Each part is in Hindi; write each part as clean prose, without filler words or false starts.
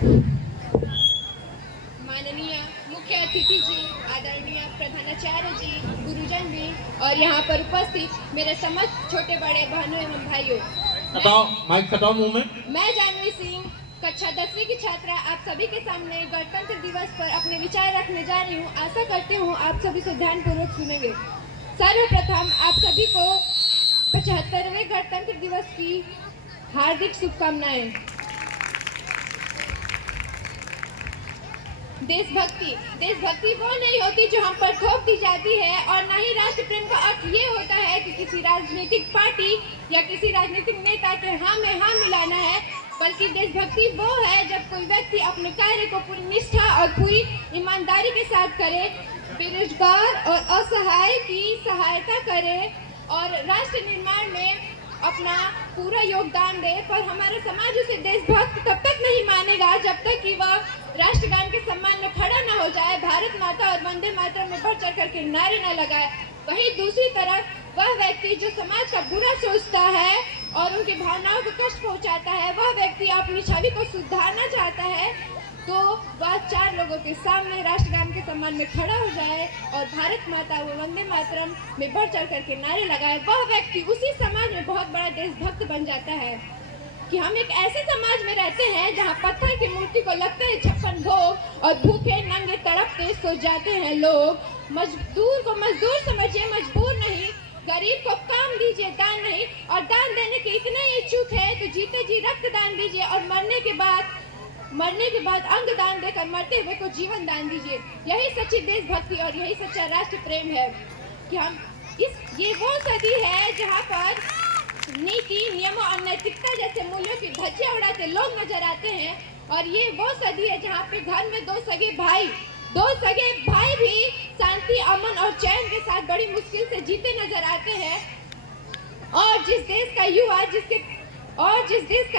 माननीय मुख्य अतिथि जी, आदरणीय प्रधानाचार्य जी, गुरुजन भी और यहाँ पर उपस्थित मेरे समस्त छोटे बड़े बहनों एवं भाइयों, हटाओ माइक, हटाओ मुंह में। मैं जानवी सिंह, कक्षा 10वीं की छात्रा, आप सभी के सामने गणतंत्र दिवस पर अपने विचार रखने जा रही हूँ। आशा करती हूँ आप सभी से ध्यानपूर्वक सुनेंगे। सर्वप्रथम आप सभी को 75वें गणतंत्र दिवस की हार्दिक शुभकामनाएं। देशभक्ति वो नहीं होती जो हम पर थोप दी जाती है, और न ही राष्ट्र प्रेम का अर्थ ये होता है कि किसी राजनीतिक पार्टी या किसी राजनीतिक नेता के हाँ में हाँ मिलाना है, बल्कि देशभक्ति वो है जब कोई व्यक्ति अपने कार्य को पूरी निष्ठा और पूरी ईमानदारी के साथ करे, बेरोजगार और असहाय की सहायता करे और राष्ट्र निर्माण में अपना पूरा योगदान दे। पर हमारा समाज उसे देशभक्त तब तक नहीं मानेगा जब तक कि वह राष्ट्रगान के सम्मान में खड़ा न हो जाए, भारत माता और वंदे मातरम में बढ़ चढ़ करके नारे न लगाए। वहीं दूसरी तरफ वह व्यक्ति जो समाज का बुरा सोचता है और उनकी भावनाओं को कष्ट पहुंचाता है, वह व्यक्ति अपनी छवि को सुधारना चाहता है, तो वह 4 लोगों के सामने राष्ट्रगान के सम्मान में खड़ा हो जाए और भारत माता व वंदे मातरम में बढ़ चढ़ करके नारे लगाए। वह व्यक्ति उसी समाज में बहुत बड़ा देशभक्त बन जाता है। कि हम एक ऐसे समाज में रहते हैं जहां पत्थर की मूर्ति को लगते हैं 56 भोग और भूखे नंगे तड़पते सो जाते हैं लोग। मजदूर को मजदूर समझिए, मजबूर नहीं। गरीब को काम दीजिए, दान नहीं। और दान देने के इतने इच्छुक है तो जीते जी रक्त दान दीजिए और मरने के बाद अंग दान देकर मरते हुए को जीवन दान दीजिए। यही सच्ची देशभक्ति और यही सच्चा राष्ट्र प्रेम है। कि हम ये वो सदी है जहाँ पर नीति, नियमों और नैतिकता जैसे मूल्यों की धज्जियां उड़ाते लोग नजर आते हैं। और ये वो सदी है जहाँ पे घर में दो सगे भाई भी शांति, अमन और चैन के साथ बड़ी मुश्किल से जीते नजर आते हैं। और जिस देश का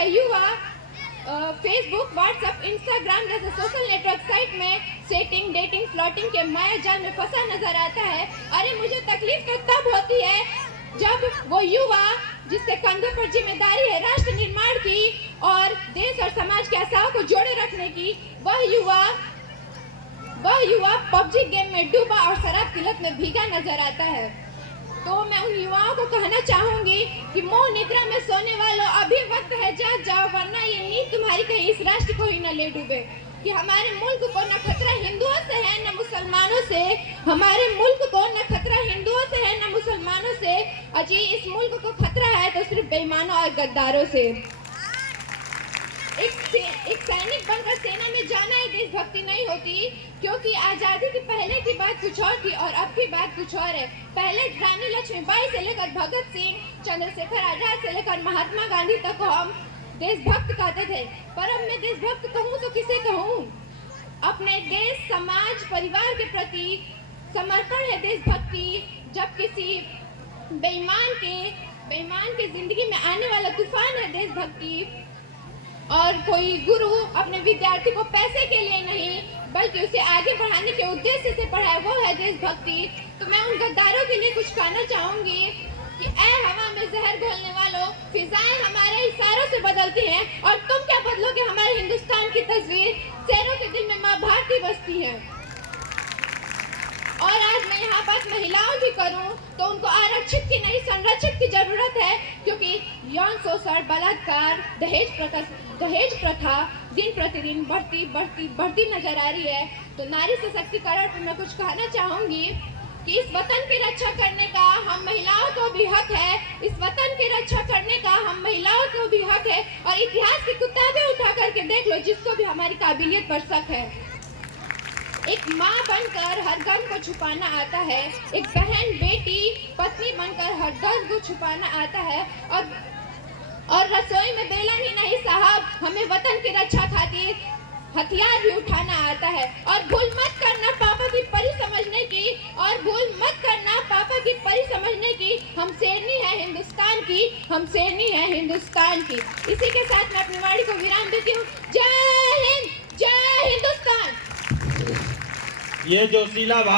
युवा फेसबुक, व्हाट्सएप, इंस्टाग्राम जैसे सोशल नेटवर्क साइट में सेटिंग, डेटिंग, फ्लर्टिंग के माया जाल में फंसा नजर आता है। अरे मुझे तकलीफ तो तब होती है जब वो युवा जिसके कंधों पर जिम्मेदारी है राष्ट्र निर्माण की और देश और समाज के आशाओं को जोड़े रखने की, वह युवा पबजी गेम में डूबा और शराब की लत में भीगा नजर आता है। तो मैं उन युवाओं को कहना चाहूंगी कि मोह निद्रा में सोने वालों, अभी वक्त है जाग जाओ, वरना ये नींद तुम्हारी कहीं इस राष्ट्र को ही न ले डूबे। कि हमारे मुल्क को न खतरा हिंदुओं से है न मुसलमानों से, हमारे मुल्क को न खतरा हिंदुओं से है न मुसलमानों से, अजी इस मुल्क को खतरा है तो सिर्फ बेईमानों और गद्दारों से। एक सैनिक बनकर सेना में जाना ही देशभक्ति नहीं होती, क्योंकि आजादी की पहले की बात कुछ और थी और अब की बात कुछ और है। पहले रानी लक्ष्मीबाई से लेकर भगत सिंह, चंद्रशेखर आजाद से लेकर महात्मा गांधी तक को हम देशभक्त कहते थे, पर अब मैं देशभक्त कहूँ तो किसे कहूँ? अपने देश, समाज, परिवार के प्रति समर्पण है देशभक्ति। जब किसी बेईमान के जिंदगी में आने वाला तूफान है देशभक्ति। और कोई गुरु अपने विद्यार्थी को पैसे के लिए नहीं बल्कि उसे आगे बढ़ाने के उद्देश्य से पढ़ाए, वो है देशभक्ति। तो मैं उन गद्दारों के लिए कुछ कहना चाहूंगी कि ऐ हवा में जहर घोलने वालों, फिजाएं हमारे इशारों से बदलती हैं और तुम क्या बदलोगे हमारे हिंदुस्तान की तस्वीर? शेरों के दिल में माँ भारती बसती है। और आज मैं यहाँ बात महिलाओं की करूँ तो उनको आरक्षित की नहीं संरक्षित की जरूरत है, क्योंकि यौन शोषण, बलात्कार, दहेज प्रथा दिन प्रतिदिन बढ़ती नजर आ रही है। तो नारी सशक्तिकरण पर मैं कुछ कहना चाहूंगी कि इस वतन की रक्षा करने का हम महिलाओं को भी हक है, इस वतन की रक्षा करने का हम महिलाओं को भी हक है। और इतिहास की किताबें उठा करके देख लो जिसको भी हमारी काबिलियत पर शक है। एक माँ बनकर हर गम को छुपाना आता है, एक बहन, बेटी, पत्नी बनकर हर दर्द को छुपाना आता है। और रसोई में बेलन ही नहीं साहब, हमें वतन की रक्षा खातिर हथियार भी उठाना आता है। और भूल मत करना पापा की परी समझने की, हम शेरनी है हिंदुस्तान की। इसी के साथ मैं अपनी वाणी को विराम देती हूँ। जय हिंद, जय हिंदुस्तान। ये जोशीला